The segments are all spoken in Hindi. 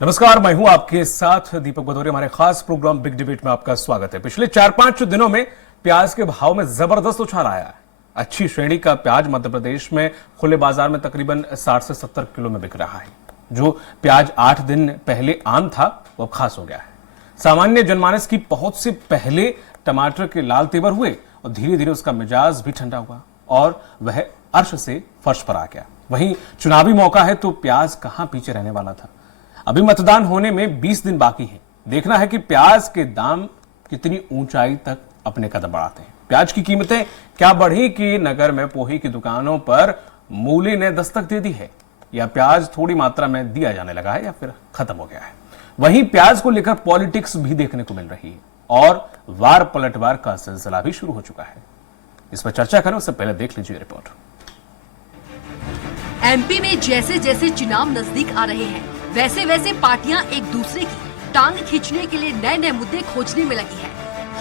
नमस्कार, मैं हूं आपके साथ दीपक भदौरिया। हमारे खास प्रोग्राम बिग डिबेट में आपका स्वागत है। पिछले 4-5 दिनों में प्याज के भाव में जबरदस्त उछाल आया है। अच्छी श्रेणी का प्याज मध्य प्रदेश में खुले बाजार में तकरीबन 60 से 70 किलो में बिक रहा है। जो प्याज 8 दिन पहले आम था वो खास हो गया है। सामान्य जनमानस की पहुंच से पहले टमाटर के लाल तेवर हुए और धीरे धीरे उसका मिजाज भी ठंडा हुआ और वह अर्श से फर्श पर आ गया। वहीं चुनावी मौका है तो प्याज कहां पीछे रहने वाला था। अभी मतदान होने में 20 दिन बाकी है। देखना है कि प्याज के दाम कितनी ऊंचाई तक अपने कदम बढ़ाते हैं। प्याज की कीमतें क्या बढ़ी कि नगर में पोहे की दुकानों पर मूली ने दस्तक दे दी है, या प्याज थोड़ी मात्रा में दिया जाने लगा है या फिर खत्म हो गया है। वहीं प्याज को लेकर पॉलिटिक्स भी देखने को मिल रही है और वार पलटवार का सिलसिला भी शुरू हो चुका है। इस पर चर्चा करें उससे पहले देख लीजिए रिपोर्ट। एमपी में जैसे जैसे चुनाव नजदीक आ रहे हैं वैसे वैसे पार्टियां एक दूसरे की टांग खींचने के लिए नए नए मुद्दे खोजने में लगी है।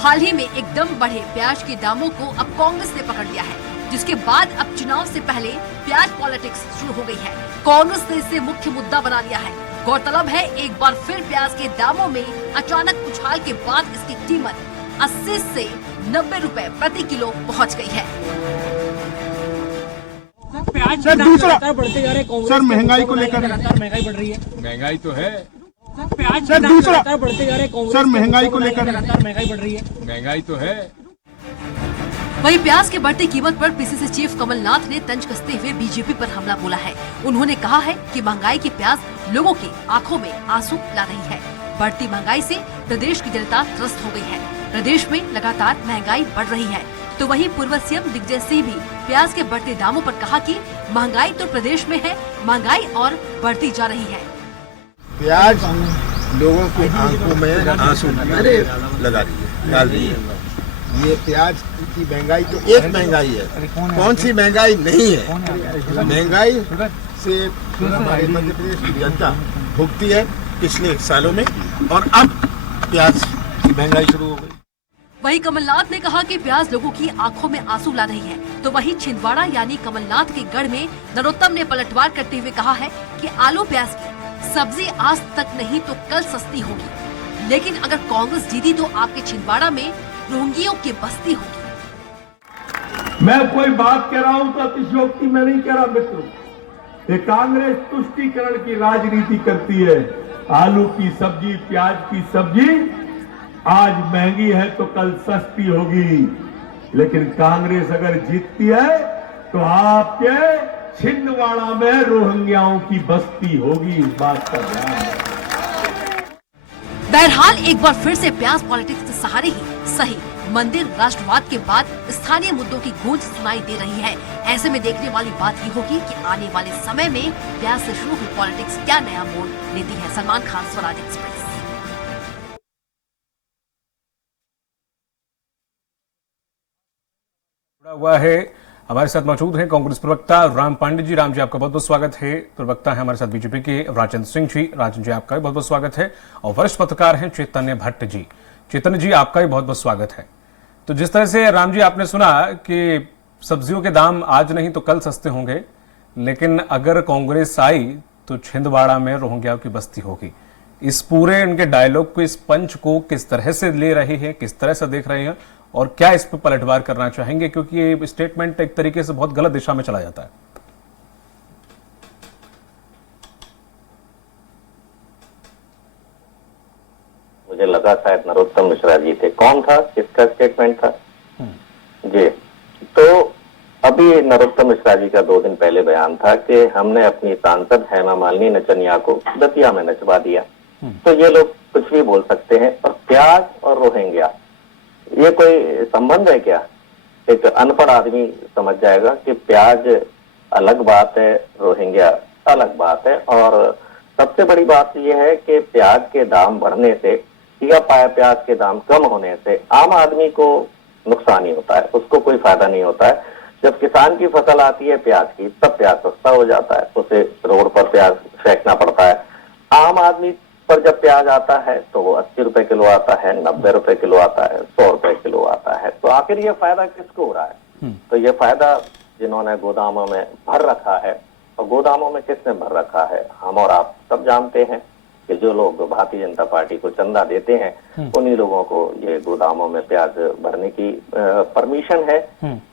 हाल ही में एकदम बढ़े प्याज के दामों को अब कांग्रेस ने पकड़ लिया है, जिसके बाद अब चुनाव से पहले प्याज पॉलिटिक्स शुरू हो गई है। कांग्रेस ने इसे मुख्य मुद्दा बना लिया है। गौरतलब है एक बार फिर प्याज के दामों में अचानक उछाल के बाद इसकी कीमत 80 से 90 रुपए प्रति किलो पहुँच गयी है। प्याज के दाम लगातार बढ़ते जा रहे हैं। सर महंगाई को लेकर लगातार महंगाई बढ़ रही है। महंगाई तो है सर, प्याज के दाम लगातार बढ़ते जा रहे हैं। सर महंगाई को लेकर लगातार महंगाई बढ़ रही है। महंगाई तो है। वहीं प्याज के बढ़ती कीमत पर पीसीसी चीफ कमलनाथ ने तंज कसते हुए बीजेपी पर हमला बोला है। उन्होंने कहा है कि महंगाई की प्याज लोगों की आंखों में आंसू ला रही है। बढ़ती महंगाई से प्रदेश की जनता त्रस्त हो गई है। प्रदेश में लगातार महंगाई बढ़ रही है। तो वहीं पूर्व सीएम दिग्विजय सिंह भी प्याज के बढ़ते दामों पर कहा कि महंगाई तो प्रदेश में है, महंगाई और बढ़ती जा रही है। प्याज लोगों की आंखों में आंसू लगा रही है, डाल रही है। ये प्याज की महंगाई तो एक महंगाई है, कौन सी महंगाई नहीं है। महंगाई से हमारे मध्य प्रदेश की जनता भुगती है पिछले सालों में, और अब प्याज की महंगाई शुरू हो गई। वहीं कमलनाथ ने कहा कि प्याज लोगों की आंखों में आंसू ला रही है। तो वहीं छिंदवाड़ा यानी कमलनाथ के गढ़ में नरोत्तम ने पलटवार करते हुए कहा है कि आलू प्याज की सब्जी आज तक नहीं तो कल सस्ती होगी, लेकिन अगर कांग्रेस जीती तो आपके छिंदवाड़ा में रोहिंग्यों की बस्ती होगी। मैं कोई बात कह रहा हूं तो अतिशयोक्ति में नहीं कह रहा मित्रों। ये कांग्रेस तुष्टीकरण की राजनीति करती है। आलू की सब्जी, प्याज की सब्जी आज महंगी है तो कल सस्ती होगी, लेकिन कांग्रेस अगर जीतती है तो आपके छिंदवाड़ा में रोहिंग्याओं की बस्ती होगी। इस बात का ध्यान है। बहरहाल एक बार फिर से प्याज पॉलिटिक्स के सहारे ही सही मंदिर राष्ट्रवाद के बाद स्थानीय मुद्दों की गूंज सुनाई दे रही है। ऐसे में देखने वाली बात ये होगी कि आने वाले समय में प्याज से शुरू हुई पॉलिटिक्स क्या नया मोड़ लेती है। सलमान खान, स्वराज एक्सप्रेस। हुआ है हमारे साथ मौजूद हैं कांग्रेस प्रवक्ता राम पांडे जी। राम जी, आपका बहुत बहुत स्वागत है। प्रवक्ता है हमारे साथ बीजेपी के राजेंद्र सिंह जी। राजेंद्र जी, आपका भी बहुत बहुत स्वागत है। और वरिष्ठ पत्रकार हैं चैतन्य भट्ट जी। चैतन्य जी, आपका भी बहुत बहुत स्वागत है। तो जिस तरह से राम जी आपने सुना कि सब्जियों के दाम आज नहीं तो कल सस्ते होंगे, लेकिन अगर कांग्रेस आई तो छिंदवाड़ा में रोहिंग्याओं की बस्ती होगी। इस पूरे उनके डायलॉग को, इस पंच को किस तरह से ले रहे हैं, किस तरह से देख रहे हैं और क्या इस पर पलटवार करना चाहेंगे, क्योंकि ये स्टेटमेंट एक तरीके से बहुत गलत दिशा में चला जाता है। मुझे लगा शायद नरोत्तम मिश्रा जी थे। कौन था, किसका स्टेटमेंट था जी? तो अभी नरोत्तम मिश्रा जी का 2 दिन पहले बयान था कि हमने अपनी सांसद हेमा मालिनी नचनिया को दतिया में नचवा दिया। तो ये लोग कुछ भी बोल सकते हैं। और प्याज और रोहिंग्या, ये कोई संबंध है क्या? एक अनपढ़ आदमी समझ जाएगा कि प्याज अलग बात है, रोहिंग्या अलग बात है। और सबसे बड़ी बात यह है कि प्याज के दाम बढ़ने से या प्याज के दाम कम होने से आम आदमी को नुकसान ही होता है, उसको कोई फायदा नहीं होता है। जब किसान की फसल आती है प्याज की, तब प्याज सस्ता हो जाता है, उसे रोड पर प्याज फेंकना पड़ता है। आम आदमी पर जब प्याज आता है तो वो 80 रुपए किलो आता है, 90 रुपए किलो आता है, 100 रुपए किलो आता है। तो आखिर ये फायदा किसको हो रहा है? तो ये फायदा जिन्होंने गोदामों में भर रखा है, और गोदामों में किसने भर रखा है? हम और आप सब जानते हैं। कि जो लोग भारतीय जनता पार्टी को चंदा देते हैं उन्हीं लोगों को ये गोदामों में प्याज भरने की परमिशन है।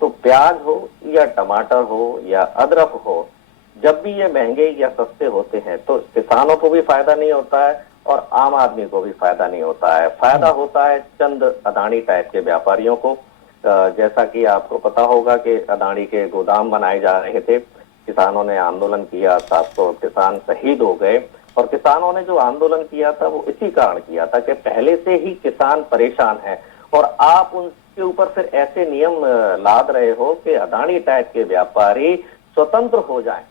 तो प्याज हो या टमाटर हो या अदरक हो, जब भी ये महंगे या सस्ते होते हैं तो किसानों को भी फायदा नहीं होता है और आम आदमी को भी फायदा नहीं होता है। फायदा होता है चंद अदानी टाइप के व्यापारियों को। जैसा कि आपको पता होगा कि अदानी के गोदाम बनाए जा रहे थे, किसानों ने आंदोलन किया, 700 किसान शहीद हो गए। और किसानों ने जो आंदोलन किया था वो इसी कारण किया था कि पहले से ही किसान परेशान है और आप उनके ऊपर फिर ऐसे नियम लाद रहे हो कि अदानी टाइप के व्यापारी स्वतंत्र हो जाएं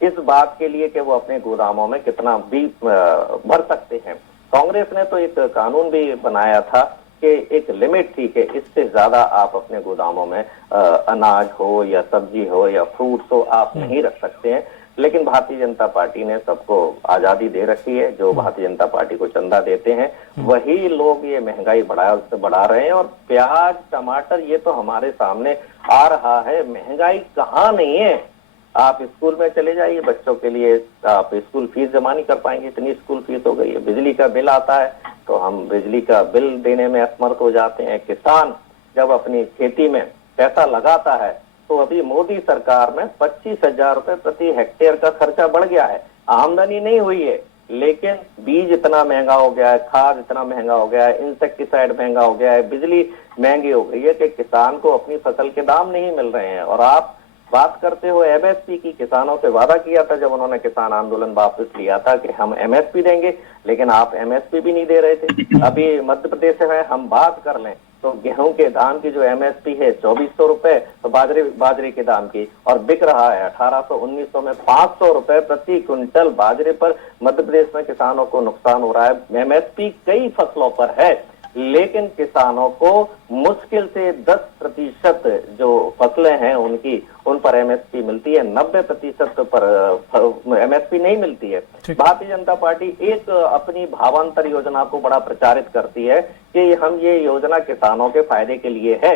इस बात के लिए कि वो अपने गोदामों में कितना भी भर सकते हैं। कांग्रेस ने तो एक कानून भी बनाया था कि एक लिमिट थी कि इससे ज्यादा आप अपने गोदामों में अनाज हो या सब्जी हो या फ्रूट्स हो आप नहीं रख सकते हैं। लेकिन भारतीय जनता पार्टी ने सबको आजादी दे रखी है। जो भारतीय जनता पार्टी को चंदा देते हैं वही लोग ये महंगाई बढ़ा रहे हैं। और प्याज टमाटर ये तो हमारे सामने आ रहा है, महंगाई कहाँ नहीं है। आप स्कूल में चले जाइए, बच्चों के लिए आप स्कूल फीस जमा नहीं कर पाएंगे, इतनी स्कूल फीस हो गई है। बिजली का बिल आता है तो हम बिजली का बिल देने में असमर्थ हो जाते हैं। किसान जब अपनी खेती में पैसा लगाता है तो अभी मोदी सरकार में 25,000 रुपए प्रति हेक्टेयर का खर्चा बढ़ गया है। आमदनी नहीं हुई है लेकिन बीज इतना महंगा हो गया है, खाद इतना महंगा हो गया है, इंसेक्टिसाइड महंगा हो गया है, बिजली महंगी हो गई है कि किसान को अपनी फसल के दाम नहीं मिल रहे हैं। और आप बात करते हो एमएसपी की, किसानों से वादा किया था जब उन्होंने किसान आंदोलन वापस लिया था कि हम एमएसपी देंगे, लेकिन आप एमएसपी भी नहीं दे रहे थे। अभी मध्य प्रदेश में हम बात कर लें तो गेहूं के दाम की जो एमएसपी है 2400 रुपए, तो बाजरे के दाम की और बिक रहा है 1800 1900 में 500 रुपए प्रति क्विंटल बाजरे पर। मध्य प्रदेश में किसानों को नुकसान हो रहा है। एमएसपी कई फसलों पर है लेकिन किसानों को मुश्किल से 10% जो फसलें हैं उनकी उन पर एमएसपी मिलती है, 90% पर एमएसपी नहीं मिलती है। भारतीय जनता पार्टी एक अपनी भावांतर योजना को बड़ा प्रचारित करती है कि हम ये योजना किसानों के फायदे के लिए है।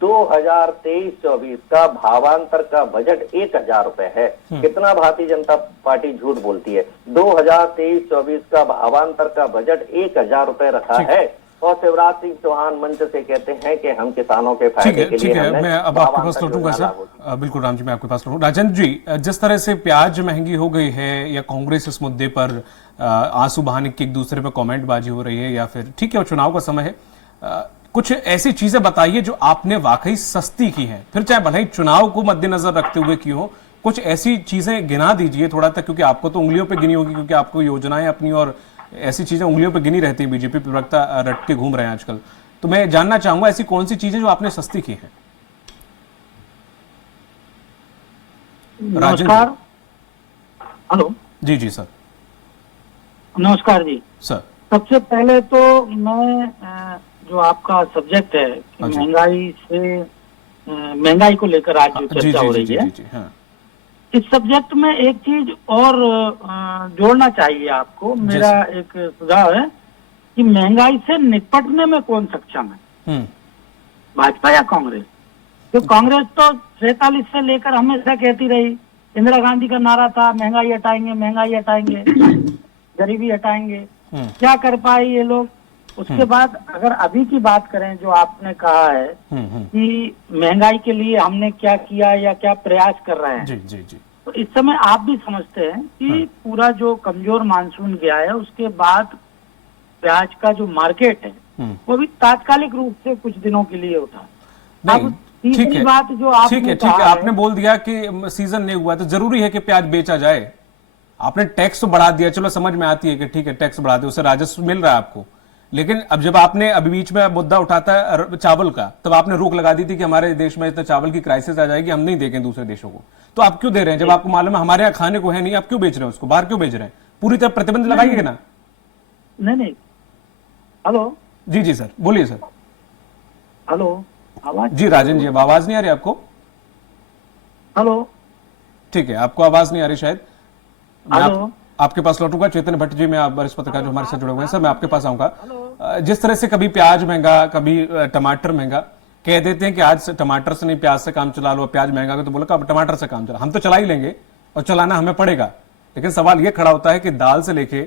2023-24 का भावांतर का बजट 1,000 रुपए है। कितना भारतीय जनता पार्टी झूठ बोलती है। 2023-24 का भावांतर का बजट 1,000 रुपए रखा है और शिवराज सिंह चौहान मंच से कहते हैं कि हम किसानों के फायदे के लिए। ठीक है, मैं अब आपके पास लौटूंगा सर। बिल्कुल राम जी, मैं आपके पास लौटूंगा। राजेंद्र जी, जिस तरह से प्याज महंगी हो गई है या कांग्रेस इस मुद्दे पर आंसू बहाने की एक दूसरे पर कमेंटबाजी हो रही है या फिर ठीक है चुनाव का समय है, कुछ ऐसी चीजें बताइए जो आपने वाकई सस्ती की हैं, फिर चाहे भले ही चुनाव को मद्देनजर रखते हुए की हो। कुछ ऐसी चीजें गिना दीजिए थोड़ा तक, क्योंकि आपको तो उंगलियों पे गिनी होगी, क्योंकि आपको योजनाएं अपनी और ऐसी चीजें उंगलियों पे गिनी रहती है। बीजेपी प्रवक्ता रट के घूम रहे हैं आजकल, तो मैं जानना चाहूंगा ऐसी कौन सी चीजें जो आपने सस्ती की हैं। नमस्कार। हेलो जी जी सर। नमस्कार जी सर, सबसे पहले तो मैं जो आपका सब्जेक्ट है कि महंगाई को लेकर आज जो चर्चा हो रही है, इस सब्जेक्ट में एक चीज और जोड़ना चाहिए आपको। मेरा एक सुझाव है कि महंगाई से निपटने में कौन सक्षम है, भाजपा या कांग्रेस। तो कांग्रेस तो 47 से लेकर हमेशा कहती रही, इंदिरा गांधी का नारा था महंगाई हटाएंगे, महंगाई हटाएंगे, गरीबी हटाएंगे। क्या कर पाए ये लोग? उसके बाद अगर अभी की बात करें, जो आपने कहा है कि महंगाई के लिए हमने क्या किया या क्या प्रयास कर रहे हैं, जी। तो इस समय आप भी समझते हैं कि पूरा जो कमजोर मानसून गया है उसके बाद प्याज का जो मार्केट है वो भी तात्कालिक रूप से कुछ दिनों के लिए उठा। अब तीसरी बात जो आपने ठीक है, आपने बोल दिया कि सीजन नहीं हुआ तो जरूरी है कि प्याज बेचा जाए। आपने टैक्स तो बढ़ा दिया, चलो समझ में आती है कि ठीक है टैक्स बढ़ा दिया, उससे राजस्व मिल रहा है आपको। लेकिन अब जब आपने अभी बीच में मुद्दा उठाता है चावल का, तब आपने रोक लगा दी थी कि हमारे देश में इतना चावल की क्राइसिस आ जाएगी, हम नहीं देंगे दूसरे देशों को। तो आप क्यों दे रहे हैं जब आपको मालूम है हमारे यहाँ खाने को है नहीं? आप क्यों बेच रहे हैं उसको, बाहर क्यों बेच रहे हैं? पूरी तरह प्रतिबंध लगाइए ना। नहीं। हेलो जी सर, बोलिए सर। हेलो, आवाज जी राजन जी, अब आवाज नहीं आ रही आपको? हेलो, ठीक है, आपको आवाज नहीं आ रही शायद। हेलो, आपके पास लौटूंगा। चेतन भट्ट जी, मैं वरिष्ठ पत्रकार जो हमारे साथ जुड़े हुए हैं, सर मैं आपके पास आऊंगा। जिस तरह से कभी प्याज महंगा, कभी टमाटर महंगा, कह देते हैं कि आज टमाटर से नहीं प्याज से काम चला लो, प्याज महंगा तो बोला अब टमाटर से काम चला। हम तो चला ही लेंगे और चलाना हमें पड़ेगा, लेकिन सवाल यह खड़ा होता है कि दाल से लेके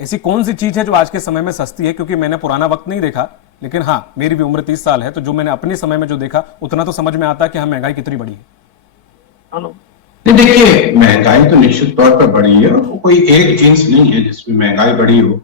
ऐसी कौन सी चीज है जो आज के समय में सस्ती है? क्योंकि मैंने पुराना वक्त नहीं देखा, लेकिन हाँ मेरी भी उम्र 30 साल है, तो जो मैंने अपने समय में जो देखा उतना तो समझ में आता है कि हाँ महंगाई कितनी बड़ी है। हेलो, देखिए महंगाई तो निश्चित तौर पर बढ़ी है, और कोई एक चीज नहीं है जिसमें महंगाई बढ़ी हो,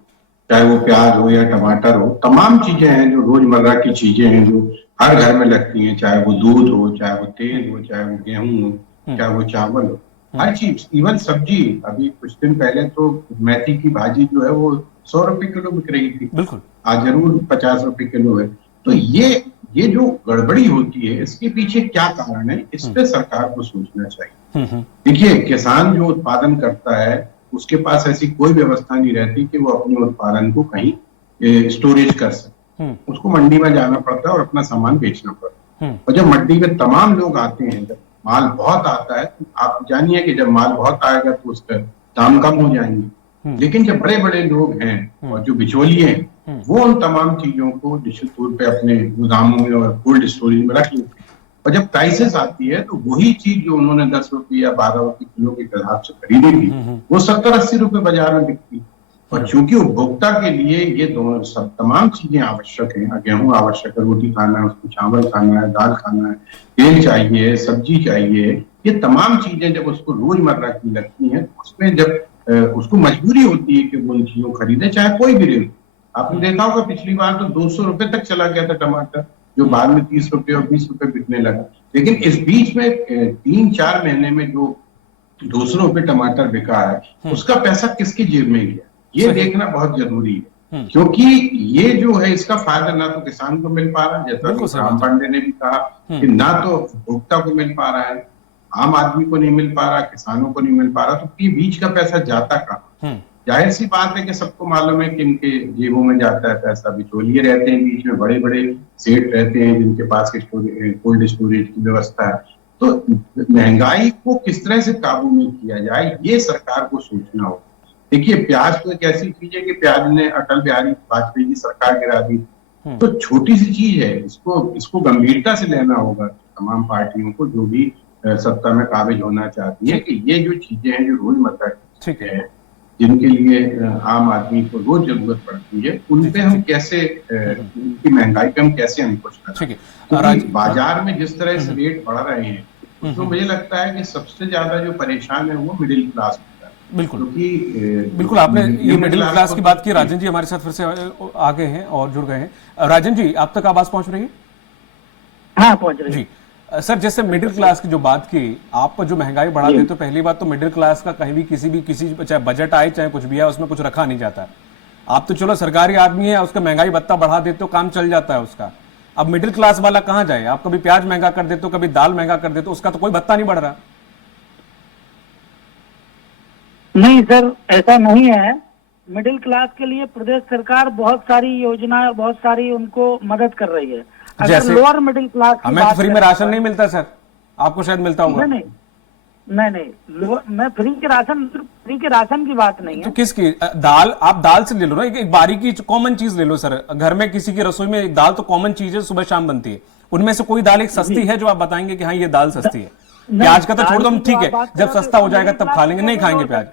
चाहे वो प्याज हो या टमाटर हो। तमाम चीजें हैं जो रोजमर्रा की चीजें हैं जो हर घर में लगती हैं, चाहे वो दूध हो, चाहे वो तेल हो, चाहे वो गेहूं हो, चाहे वो चावल हो, हर चीज, इवन सब्जी। अभी कुछ दिन पहले तो मेथी की भाजी जो है वो 100 रुपए किलो बिक रही थी, बिल्कुल, आज जरूर 50 रुपए किलो है। तो ये जो गड़बड़ी होती है, इसके पीछे क्या कारण है, इस पे सरकार को सोचना चाहिए। देखिए, किसान जो उत्पादन करता है उसके पास ऐसी कोई व्यवस्था नहीं रहती कि वो अपने उत्पादन को कहीं स्टोरेज कर सके। उसको मंडी में जाना पड़ता है और अपना सामान बेचना पड़ता है। और जब मंडी में तमाम लोग आते हैं, जब माल बहुत आता है, तो आप जानिए कि जब माल बहुत आएगा तो उसका दाम कम हो जाएंगे। लेकिन जब बड़े बड़े लोग हैं और जो बिचौलिए हैं, वो उन तमाम चीजों को निश्चित तौर पे अपने गोदामों में और कोल्ड स्टोरेज में रख लेते हैं। और जब क्राइसिस आती है तो वही चीज जो उन्होंने 10 रुपये या 12 रुपये किलो के हिसाब से खरीदी थी, वो 70-80 रुपए बाजार में बिकती। और चूंकि उपभोक्ता के लिए ये दोनों सब तमाम चीजें आवश्यक हैं, गेहूं आवश्यक है, रोटी खाना है, उसको चावल खाना है, दाल खाना है, तेल चाहिए, सब्जी चाहिए, ये तमाम चीजें जब उसको रोजमर्रा की लगती हैं, उसमें जब उसको मजबूरी होती है कि वो उन चीजों खरीदे, चाहे कोई भी रेट। आपने देखा होगा पिछली बार तो 200 रुपए तक चला गया था टमाटर, जो बाद में 30 रुपए और 20 रुपए बिकने लगा। लेकिन इस बीच में 3-4 महीने में जो 200 रुपए टमाटर बिका है, उसका पैसा किसकी जेब में गया, ये देखना बहुत जरूरी है। क्योंकि ये जो है, इसका फायदा ना तो किसान को मिल पा रहा है, जैसा राम पांडे ने भी कहा कि ना तो उपभोक्ता को मिल पा रहा है, आम आदमी को नहीं मिल पा रहा, किसानों को नहीं मिल पा रहा। तो ये बीच का पैसा जाता कहाँ? जाहिर सी बात है कि सबको मालूम है कि इनके जेबों में जाता है पैसा, बिचौलिए रहते हैं बीच में, बड़े बड़े सेठ रहते हैं जिनके पास कोल्ड स्टोरेज की व्यवस्था है। तो महंगाई को किस तरह से काबू में किया जाए, ये सरकार को सोचना होगा। देखिए, प्याज तो एक ऐसी चीज है कि प्याज ने अटल बिहारी वाजपेयी की सरकार गिरा दी, तो छोटी सी चीज है, इसको गंभीरता से लेना होगा तमाम पार्टियों को, जो भी सत्ता में काबिज होना चाहती है, कि ये जो चीजें हैं जो रोजमर्रा की है, जिनके लिए आम आदमी को रोज जरूरत पड़ती है, उन पे हम कैसे, उनकी महंगाई पे हम कैसे अंकुश करें। क्योंकि बाजार में जिस तरह से रेट बढ़ रहे हैं, उसमें मुझे लगता है कि सबसे ज्यादा जो परेशान है वो मिडिल क्लास होता है। बिल्कुल, बिल्कुल आपने ये मिडिल क्लास की बात की। राजन जी हमारे साथ फिर से आ गए हैं और जुड़ गए हैं। राजन जी, आप तक आवाज पहुंच रही है? हाँ, पहुंच रही है जी। सर, जैसे मिडिल क्लास की जो बात की, आप जो महंगाई बढ़ा देते, तो पहली बात तो मिडिल क्लास का कहीं भी किसी चाहे बजट आए चाहे कुछ भी है, उसमें कुछ रखा नहीं जाता है। आप तो चलो सरकारी आदमी है, उसका महंगाई भत्ता बढ़ा देते हो, काम चल जाता है उसका। अब मिडिल क्लास वाला कहाँ जाए? आप कभी प्याज महंगा कर देते हो, कभी दाल महंगा कर देते हो, उसका तो कोई भत्ता नहीं बढ़ रहा। नहीं सर, ऐसा नहीं है। मिडिल क्लास के लिए प्रदेश सरकार बहुत सारी योजनाएं और बहुत सारी उनको मदद कर रही है। अगर लोअर मिडिल क्लास, हमें तो फ्री में राशन नहीं मिलता सर, आपको शायद मिलता होगा। नहीं, मैं फ्री के राशन की बात नहीं है। तो किसकी? दाल, आप दाल से ले लो ना, एक बारीकी कॉमन चीज ले लो सर। घर में किसी की रसोई में एक दाल तो कॉमन चीज है, सुबह शाम बनती है। उनमें से कोई दाल एक सस्ती है जो आप बताएंगे कि हाँ ये दाल सस्ती है? प्याज का तो छोड़ दो, हम ठीक है जब सस्ता हो जाएगा तब खा लेंगे, नहीं खाएंगे प्याज।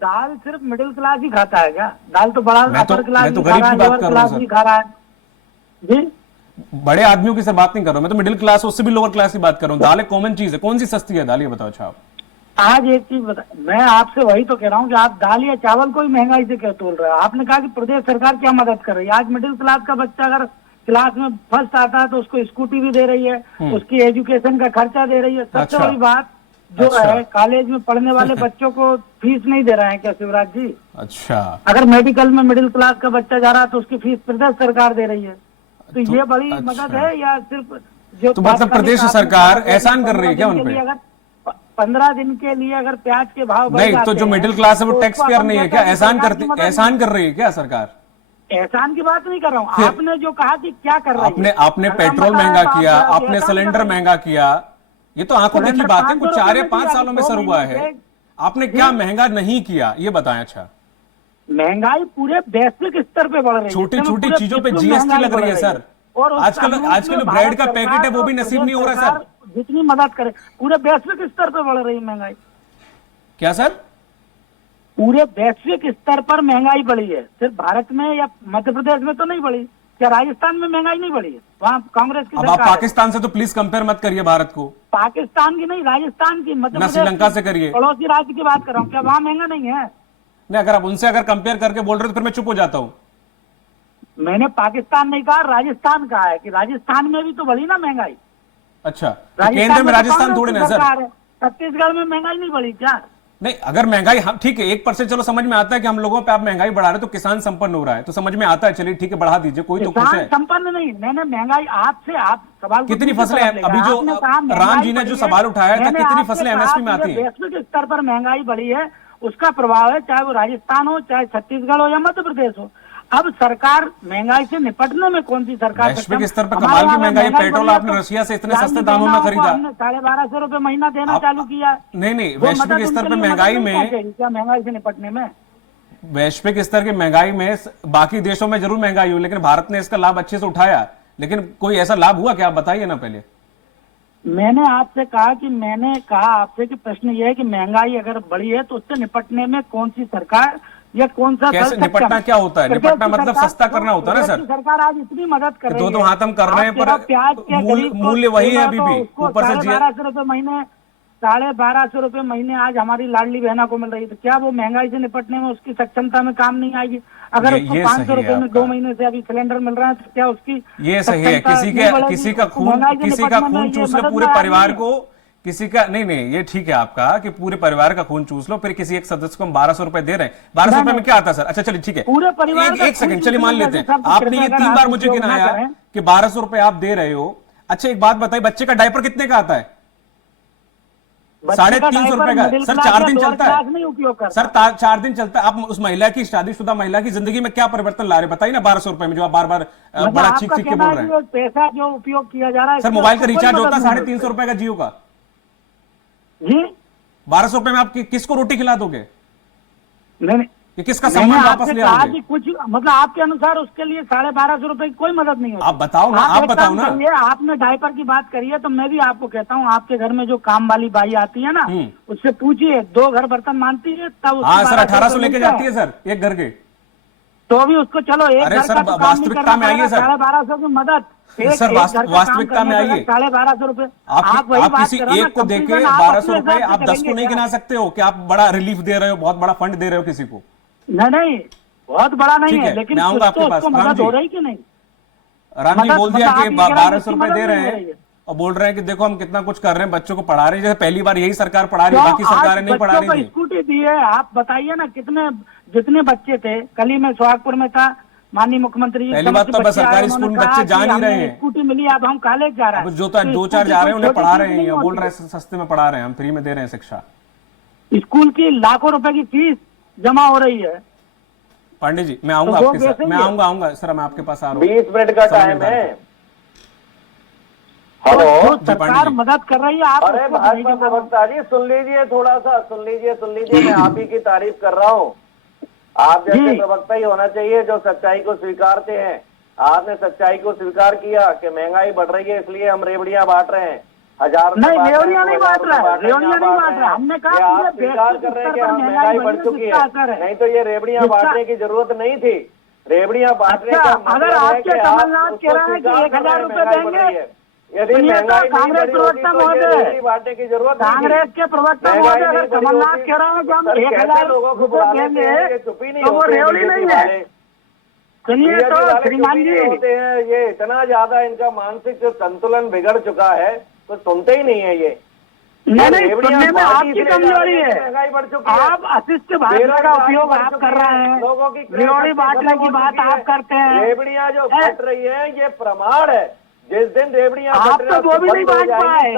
दाल सिर्फ मिडिल क्लास ही खाता है क्या? दाल तो बड़ा अपर क्लास मैं तो गरीब की बात कर रहा हूँ सर जी, बड़े आदमियों की सब बात नहीं कर रहा हूं, मैं तो मिडिल क्लास उससे भी लोअर क्लास की बात कर रहा हूँ। दाल एक कॉमन चीज है, कौन सी सस्ती है दाल, ये बताओ। अच्छा, आज एक चीज बता, मैं आपसे वही तो कह रहा हूँ कि आप दाल या चावल को ही महंगाई से क्यों तोल रहे हो? आपने कहा कि प्रदेश सरकार क्या मदद कर रही है। आज मिडिल क्लास का बच्चा अगर क्लास में फर्स्ट आता है तो उसको स्कूटी भी दे रही है, उसकी एजुकेशन का खर्चा दे रही है। सबसे बड़ी बात जो है, कॉलेज में पढ़ने वाले बच्चों को फीस नहीं दे रहे हैं क्या शिवराज जी? अच्छा, अगर मेडिकल में मिडिल क्लास का बच्चा जा रहा है तो उसकी फीस प्रदेश सरकार दे रही है। तो ये बड़ी मदद है या सिर्फ जो, तो मतलब प्रदेश सरकार एहसान कर रही है क्या उनपे? अगर 15 दिन के लिए अगर प्याज के भाव नहीं, तो जो मिडिल क्लास है वो टैक्स पेयर नहीं है क्या? एहसान कर रही है क्या सरकार? एहसान की बात नहीं कर रहा हूँ। आपने जो कहा कि क्या कर रही है, आपने पेट्रोल महंगा किया, आपने सिलेंडर महंगा किया, ये तो आंखों देखी बात है। कुछ 4 या 5 सालों में सर हुआ है। आपने क्या महंगा नहीं किया ये बताएं। अच्छा, महंगाई पूरे वैश्विक स्तर पे बढ़ रही है, छोटी छोटी चीजों पे जीएसटी लग रही है सर। और आजकल ब्रेड का पैकेट है वो भी नसीब नहीं हो रहा सर। जितनी मदद करे, पूरे वैश्विक स्तर पे बढ़ रही है महंगाई। क्या सर? पूरे वैश्विक स्तर पर महंगाई बढ़ी है, सिर्फ भारत में या मध्य प्रदेश में तो नहीं बढ़ी। क्या राजस्थान में महंगाई नहीं बढ़ी है? वहाँ कांग्रेस की अब आप सरकार है। पाकिस्तान से तो प्लीज कंपेयर मत करिए भारत को, पाकिस्तान की नहीं, राजस्थान की, मध्य ना प्रदेश श्रीलंका की, से करिए। पड़ोसी राज्य की बात कर रहा हूँ। क्या वहाँ महंगा नहीं है? नहीं, अगर आप उनसे अगर कंपेयर करके बोल रहे हो तो फिर मैं चुप हो जाता हूँ। मैंने पाकिस्तान नहीं कहा, राजस्थान कहा है कि राजस्थान में भी तो बढ़ी ना महंगाई। अच्छा, तो केंद्र में राजस्थान थोड़े ना सर। छत्तीसगढ़ में महंगाई नहीं बढ़ी क्या? नहीं, अगर महंगाई हम ठीक है 1% चलो समझ में आता है कि हम लोगों पे आप महंगाई बढ़ा रहे हो तो किसान संपन्न हो रहा है, तो समझ में आता है, चलिए ठीक है बढ़ा दीजिए, कोई तो खुश किसान है। संपन्न नहीं, मैंने महंगाई आपसे, आप सवाल को कितनी दूसरी फसलें तरफ ले अभी गए। जो आपने कहा राम महंगाई जी ने जो बढ़ी है। सवाल उठाया था, मैंने कितनी आपसे फसलें कहा एमएसपी में कि आती हैं? वैश्विक स्तर पर महंगाई बढ़ी है, उसका प्रभाव है, चाहे वो राजस्थान हो, चाहे छत्तीसगढ़ हो या मध्य प्रदेश हो। अब सरकार महंगाई से निपटने में कौन सी सरकार? वैश्विक स्तर पर कमाल की महंगाई है। पेट्रोल आपने रशिया से इतने सस्ते दामों में खरीदा। 1250 रुपए महीना देना चालू किया। नहीं, वो वैश्विक मदद स्तर उनके पर लिए महंगाई मदद नहीं में, पहुंचेगी क्या महंगाई से निपटने में? वैश्विक स्तर की महंगाई में बाकी देशों में जरूर महंगाई हुई, लेकिन भारत ने इसका लाभ अच्छे से उठाया। लेकिन कोई ऐसा लाभ हुआ क्या, आप बताइए ना पहले। मैंने आपसे कहा कि मैंने कहा आपसे कि प्रश्न यह है कि महंगाई अगर बढ़ी है तो उससे निपटने में कौन सी सरकार या कौन सा कैसे निपटना क्या होता है? निपटना मतलब सस्ता करना होता है ना सर। सरकार आज इतनी मदद कर रही है। दो हाथ हम कर रहे हैं, पर प्याज के मूल्य वही है अभी भी। ऊपर से 1250 रुपए महीने, 1250 रुपए महीने आज हमारी लाडली बहना को मिल रही है, तो क्या वो महंगाई से निपटने में उसकी सक्षमता में काम नहीं आएगी? अगर उसको 500 रुपए में 2 महीने से अभी सिलेंडर मिल रहा है तो क्या उसकी ये सही है? किसी का खून चूस लो पूरे परिवार को, किसी का नहीं, ये ठीक है आपका कि पूरे परिवार का खून चूस लो, फिर किसी एक सदस्य को हम 1200 रुपए दे रहे हैं। 1200 रुपए में क्या आता है सर? अच्छा चलिए ठीक है, पूरे परिवार एक सेकंड, चलिए मान लेते हैं आपने ये 3 बार मुझे गिनाया कि 1200 रुपए आप दे रहे हो। अच्छा एक बात बताइए, बच्चे का डायपर कितने का आता है? 350 रुपए का सर। 4 दिन चलता है सर, 4 दिन चलता है। आप उस महिला की, शादीशुदा महिला की जिंदगी में क्या परिवर्तन ला रहे हैं बताइए ना 1200 रुपए में, जो आप बार बार बड़ा चीख के बोल रहे हैं। पैसा जो उपयोग किया जा रहा है सर, मोबाइल का रिचार्ज होता है 350 रुपए का जियो का जी। 1200 रुपए में आप किसको रोटी खिला दोगे? नहीं, कि किसका सम्मान वापस ले आओगे? कुछ मतलब आपके अनुसार उसके लिए 1250 रुपए की कोई मदद नहीं होती। आप बताओ ना, आप बताओ ना। आपने डायपर की बात करी है तो मैं भी आपको कहता हूँ, आपके घर में जो काम वाली बाई आती है ना, उससे पूछिए 2 घर बर्तन मानती है तब। हाँ सर, 1800 लेके जाती है सर एक घर के, तो भी उसको चलो एक अरे घर सर का तो वास्तविकता में आइए सर। 1250 की मदद सर वास्तविकता में आइए। 1250 रुपए आप किसी एक को देके 1200 रुपए आप 10 को नहीं गिना सकते हो कि आप बड़ा रिलीफ दे रहे हो, बहुत बड़ा फंड दे रहे हो किसी को। नहीं, बहुत बड़ा नहीं है, लेकिन मैं आऊंगा आपके पास। मदद हो रही कि नहीं? राम जी बोल दिया कि 1200 रुपए दे रहे हैं और बोल रहे हैं कि देखो हम कितना कुछ कर रहे हैं, बच्चों को पढ़ा रहे हैं। जैसे पहली बार यही सरकार पढ़ा रही है, बाकी सरकारें नहीं पढ़ा रही थी। स्कूटी दी है, आप बताइए ना कितने, जितने बच्चे थे, कल ही मैं सुहागपुर में था, माननीय मुख्यमंत्री जी। पहली बात तो बस सरकारी स्कूल में बच्चे जा नहीं रहे हैं। स्कूटी मिली, अब हम कॉलेज जा रहे हैं। जो 2-4 जा रहे हैं उन्हें पढ़ा रहे हैं, बोल रहे हैं सस्ते में पढ़ा रहे हैं, हम फ्री में दे रहे हैं शिक्षा। स्कूल की लाखों रुपए की फीस जमा हो रही है। पांडे जी मैं आऊंगा आपके साथ, मैं आऊंगा सर, मैं आपके पास आ रहा हूँ। 20 मिनट का टाइम है। हेलो, सरकार मदद कर रही है आप। अरे भाजपा प्रवक्ता जी सुन लीजिए, थोड़ा सा सुन लीजिए। मैं आप ही की तारीफ कर रहा हूँ। आप जैसे प्रवक्ता ही होना चाहिए जो सच्चाई को स्वीकारते हैं। आपने सच्चाई को स्वीकार किया कि महंगाई बढ़ रही है इसलिए हम रेवड़ियां बांट रहे हैं। 1000 नहीं, रेवड़ियां नहीं बांट रहा है, रेवड़ियां नहीं बांट रहा। हमने कहा आप स्वीकार कर रहे हैं कि महंगाई बढ़ चुकी है, नहीं तो ये रेवड़ियां बांटने की जरूरत नहीं थी। रेवड़ियां बांटने का अगर आपके कमलनाथ कह रहे हैं कि 1000 रुपए देंगे, यदि महंगाई कांग्रेस प्रवक्ता महोदय बांटने की जरूरत, कांग्रेस के प्रवक्ता महोदय अगर कमलनाथ कह रहे हैं कि हम 1000 लोगों को देंगे चुप्पी नहीं तो वो रेवड़ी नहीं है। सुनिए तो श्रीमान जी, होते हैं ये इतना ज्यादा इनका मानसिक संतुलन बिगड़ चुका है तो सुनते ही नहीं है ये। नहीं, सुनने में आपकी कमजोरी है। आप अशिष्ट भाषा का उपयोग आप कर रहे हैं, रेवड़ी बांटने की बात आप करते हैं। रेवड़ियां जो बट रही है ये प्रमाण है। जिस दिन रेवड़ियां आप तो वो भी नहीं बांट पाए,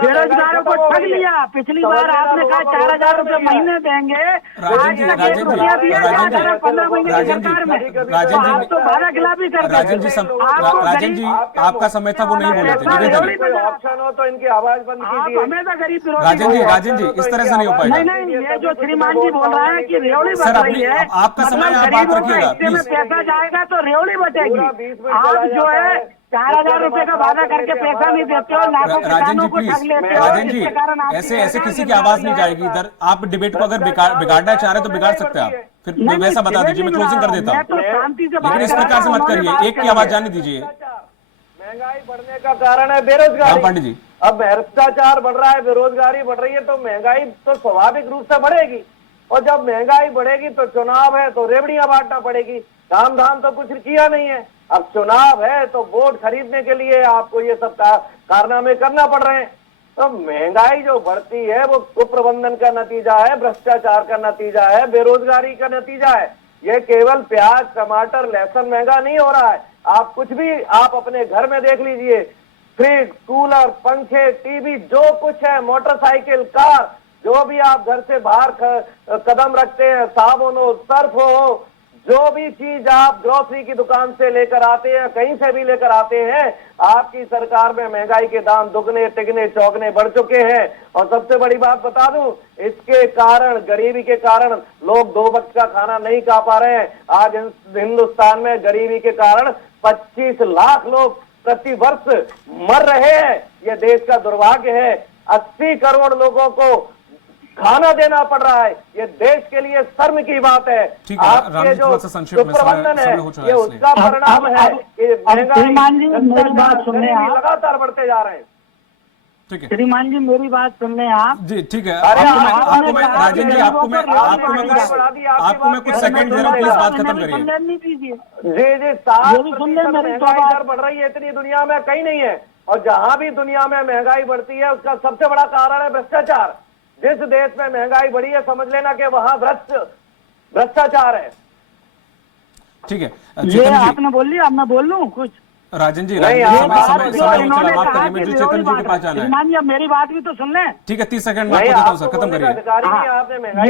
बेरोजगारों को ठग लिया। पिछली बार आपने कहा 4000 रुपए महीने देंगे, राजन जी 15 महीने की सरकार में आप तो वादा खिलाफी करते हैं। राजन जी आपका समय था वो नहीं बोले थे। ऑप्शन हो तो इनकी आवाज बंद कीजिए। हमेशा गरीब राजन जी इस तरह से नहीं हो पाएगा। नहीं, ये जो श्रीमान जी बोल रहे हैं कि रेवड़ी बच रही है, आपका समय आप बात रखिएगा, पैसा जाएगा तो रेवड़ी बचेगी। आप जो है 4,000 रुपए का वादा करके पैसा नहीं देते हो, लाखों राजन जी किसानों को प्लीज, ठग लेते हो। राजन जी जिसके कारण आपकी ऐसे ऐसे सरकार किसी में की आवाज नहीं बदलाव जाएगी आएगा। इधर। आप डिबेट को अगर बिगाड़ना चाह रहे तो बिगाड़ सकते हैं आप, फिर नहीं, वैसा बता दीजिए, मैं क्लोजिंग कर देता मैं हूँ, तो शांति से बात लेकिन इस कर रहा प्रकार से हूं, मत उन्होंने करिए, बात एक की करी आवाज है। जाने दीजिए। महंगाई बढ़ने का कारण है बेरोजगारी। राम पांडे जी, अब भ्रष्टाचार बढ़ रहा है, बेरोजगारी बढ़ रही है, तो महंगाई तो स्वाभाविक रूप से बढ़ेगी। और जब महंगाई बढ़ेगी तो चुनाव है तो रेवड़ियां बांटना पड़ेगी। काम धाम तो कुछ किया नहीं है, अब चुनाव है तो वोट खरीदने के लिए आपको ये सब कारनामे करना पड़ रहे हैं। तो महंगाई जो बढ़ती है वो कुप्रबंधन का नतीजा है, भ्रष्टाचार का नतीजा है, बेरोजगारी का नतीजा है। ये केवल प्याज, टमाटर, लहसुन महंगा नहीं हो रहा है। आप कुछ भी आप अपने घर में देख लीजिए, फ्रिज, कूलर, पंखे, टीवी, जो कुछ है, मोटरसाइकिल, कार, जो भी आप घर से बाहर कदम रखते हैं, साबुन हो, सर्फ हो, जो भी चीज आप ग्रोसरी की दुकान से लेकर आते हैं, कहीं से भी लेकर आते हैं, आपकी सरकार में महंगाई के दाम दुगने तिगने चौगने बढ़ चुके हैं। और सबसे बड़ी बात बता दूं, इसके कारण, गरीबी के कारण लोग 2 वक्त का खाना नहीं खा पा रहे हैं। आज हिंदुस्तान में गरीबी के कारण 25 लाख लोग प्रति वर्ष मर रहे हैं। यह देश का दुर्भाग्य है। 80 करोड़ लोगों को खाना देना पड़ रहा है। ये देश के लिए शर्म की बात है। ठीक है, आपके जो प्रबंधन है ये उसका परिणाम है कि मेरी बात सुनने आप, लगातार बढ़ते जा रहे हैं। ठीक है श्रीमान जी मेरी बात सुनने आप। जी, ठीक है। अरे आपको मैं राजन जी, आपको मैं कुछ सेकंड दे रहा हूँ, प्लीज बात खत्म करिए। जी जी 7% महंगाई दर बढ़ रही है, इतनी दुनिया में कहीं नहीं है। और जहां भी दुनिया में महंगाई बढ़ती है उसका सबसे बड़ा कारण है भ्रष्टाचार। जिस देश में महंगाई बढ़ी है समझ लेना कि वहां भ्रष्टाचार है। ठीक है, ये चेतन जी, आपने बोल लिया, अब मैं बोल लूं कुछ? राजन जी, नहीं, समय आप समय जो समय इन्होंने चला, माफ कहा करिए, कि मुझे चेतन जी के पास जाना है। श्रीमान जी अब मेरी बात भी तो सुन लें। ठीक है, 30 सेकंड में आपको देता हूँ सर, खत्म करिए।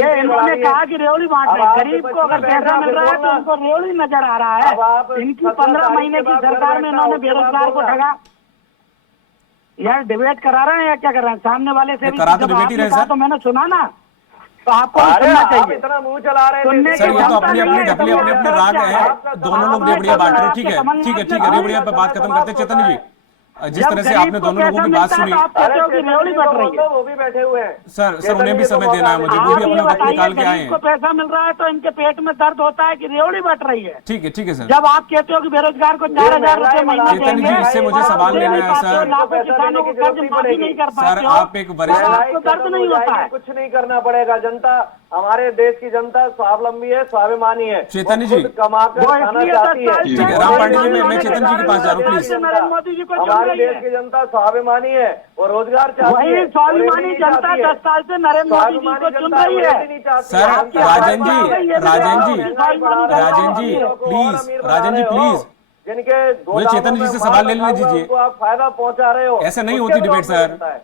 ये इन्होंने कहा कि रेवड़ी बांट रहे हैं। गरीब को अगर पैसा मिल रहा है तो उनको रेवड़ी नजर आ रहा है। इनकी 15 महीने की सरकार में इन्होंने बेरोजगार को ठगा। यार डिबेट करा रहे हैं या क्या कर रहे हैं? सामने वाले से भी करा तो जब डिबेट ही आपने रहे कहा सर। तो मैंने सुना ना, तो आपको भी अरे सुनना आप चाहिए। इतना मुंह चला रहे सुनने थे। सर, ये तो अपनी अपनी नहीं, ढकली अपने अपने राग है, दोनों लोग रेवड़ियां बांट रहे हैं। ठीक है, ठीक है, ठीक है, रेवड़ियां पे बात खत्म करते हैं। चेतन जी, जिस तरह से आपने दोनों लोगों की बात सुनी, आप कहते हो कि रेवड़ी बट रही है। वो भी बैठे हुए हैं सर उन्हें भी समय देना है मुझे, वो भी अपना वक्त निकाल के आए गरीब को हैं। पैसा मिल रहा है तो इनके पेट में दर्द होता है कि रेवड़ी बट रही है। ठीक है सर। जब आप कहते हो कि बेरोजगार को 4,000 रुपए महीना चेतन जी, देंगे, इससे मुझे सवाल लेना है सर। लाखों किसानों को कर्ज माफी नहीं कर सर, पाते हो, आप एक वरिष्ठ, आपको दर्द नहीं होता है। कुछ नहीं करना पड़ेगा। जनता, हमारे देश की जनता स्वावलंबी है, स्वाभिमानी है। चेतन वो जी, खुद कमाकर वो खाना इसलिए चाहती है। ठीक है, राम पांडे जी, मैं चेतन जी के पास जा रहा हूँ, प्लीज। नरेंद्र मोदी जी को चुन हमारे रही देश है। की जनता स्वाभिमानी है, वो रोजगार चाहती वही है। स्वाभिमानी जनता 10 साल से नरेंद्र मोदी जी को चुन रही है। सर, राजन जी प्लीज, जिनके मुझे चेतन जी से सवाल ले लेने दीजिए। उनको आप फायदा पहुंचा रहे हो। ऐसे नहीं उसके होती डिबेट विरोध में सर। बनता है।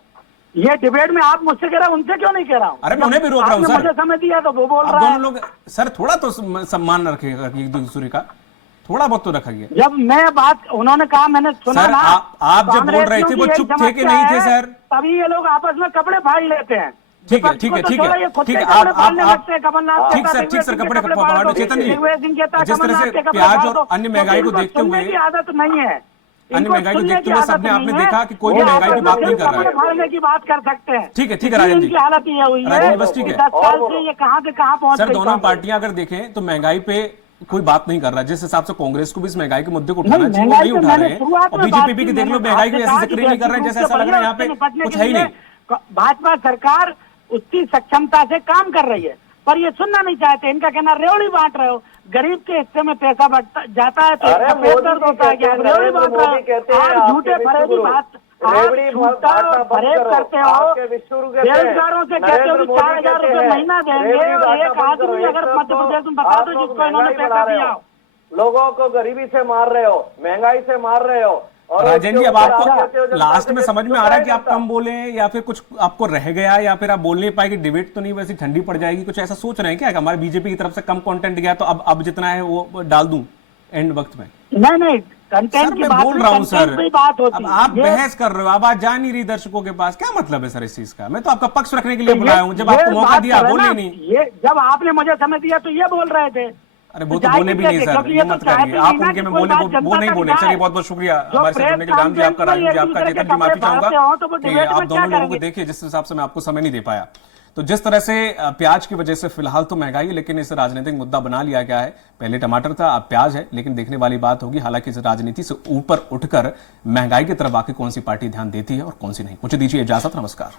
ये डिबेट में आप मुझसे कह रहे हैं, उनसे क्यों नहीं कह रहा हूँ? अरे मैं उन्हें भी रोक रहा हूँ आपने सर। मुझे समय दिया तो वो बोल आप रहा है। दोनों लोग सर थोड़ा तो सम्मान रखेगा एक दूसरे का, थोड़ा बहुत तो रखिए। जब मैं बात उन्होंने कहा मैंने सुना सर, ना, आप जब बोल रहे थे वो चुप थे कि नहीं थे सर? तभी ये लोग आपस में कपड़े फाड़ लेते हैं। ठीक है, ठीक है, ठीक है, ठीक है, आप ठीक सर, कपड़े फाड़ो। चेतन जी, जिस तरह से प्याज और अन्य महंगाई को देखते हुए, की आदत नहीं है, अन्य महंगाई को देखते हुए सबने आपने देखा कि कोई भी महंगाई की बात नहीं कर रहा है। फाड़ने की बात कर सकते हैं। ठीक है राजन जी, की हालत ये हुई राजन है जी, बस ठीक है। 10 साल से ये कहां से कहां पहुंच सर गई दोनों कांग्रेस। पार्टियां अगर देखें तो महंगाई पे कोई बात नहीं कर रहा। जिस हिसाब से कांग्रेस को भी इस महंगाई के मुद्दे को उठाना चाहिए, वो नहीं उठा रहे हैं। और बीजेपी भी देख लो, महंगाई को ऐसे जिक्र नहीं कर रहे हैं जैसे ऐसा लग रहा है यहाँ पे कुछ है ही नहीं। भाजपा सरकार उतनी सक्षमता से काम कर रही है, पर ये सुनना नहीं चाहते। इनका कहना रेवड़ी बांट रहे हो, गरीब के हिस्से में पैसा जाता है तो इसका पेट दर्द होता है कि आप रेवड़ी बांट रहे हो। आप झूठे फरेबी बात, आप झूठा फरेब करते हो। बेरोजगारों से कहते हो कि 4,000 रुपए महीना देंगे, और एक आदमी अगर मध्य प्रदेश में बता दो जिसको इन्होंने पैसा दिया। लोगों को गरीबी से मार रहे हो, महंगाई से मार रहे हो। और राजन जी, अब आपको लास्ट में समझ में आ रहा है कि आप कम बोले या फिर कुछ आपको रह गया या फिर आप बोल नहीं पाए कि डिबेट तो नहीं वैसी ठंडी पड़ जाएगी, कुछ ऐसा सोच रहे हैं क्या? हमारे बीजेपी की तरफ से कम कंटेंट गया तो अब जितना है वो डाल दूं एंड वक्त में? नहीं, कंटेंट की बात बोल रहा हूँ सर, बात होती अब आप बहस कर रहे हो, अब आज जा नहीं रही दर्शकों के पास, क्या मतलब है सर इस चीज का? मैं तो आपका पक्ष रखने के लिए बुलाया हूँ, जब आपको मौका दिया बोले नहीं। ये जब आपने मुझे समय दिया तो ये बोल रहे थे। अरे वो तो बोले भी नहीं सर, ये मत करिए आप, उनके में बोले वो नहीं बोले। चलिए बहुत बहुत शुक्रिया हमारे साथ जुड़ने के लिए। राम जी आपका, राजू जी आपका, चेतन जी माफी चाहूंगा कि आप दोनों लोगों को देखिए जिस हिसाब से मैं आपको समय नहीं दे पाया। तो जिस तरह से प्याज की वजह से फिलहाल तो महंगाई है, लेकिन इसे राजनीतिक मुद्दा बना लिया गया है। पहले टमाटर था, अब प्याज है, लेकिन देखने वाली बात होगी हालांकि इस राजनीति से ऊपर उठकर महंगाई की तरफ आके कौन सी पार्टी ध्यान देती है और कौन सी नहीं। मुझे दीजिए इजाजत, नमस्कार।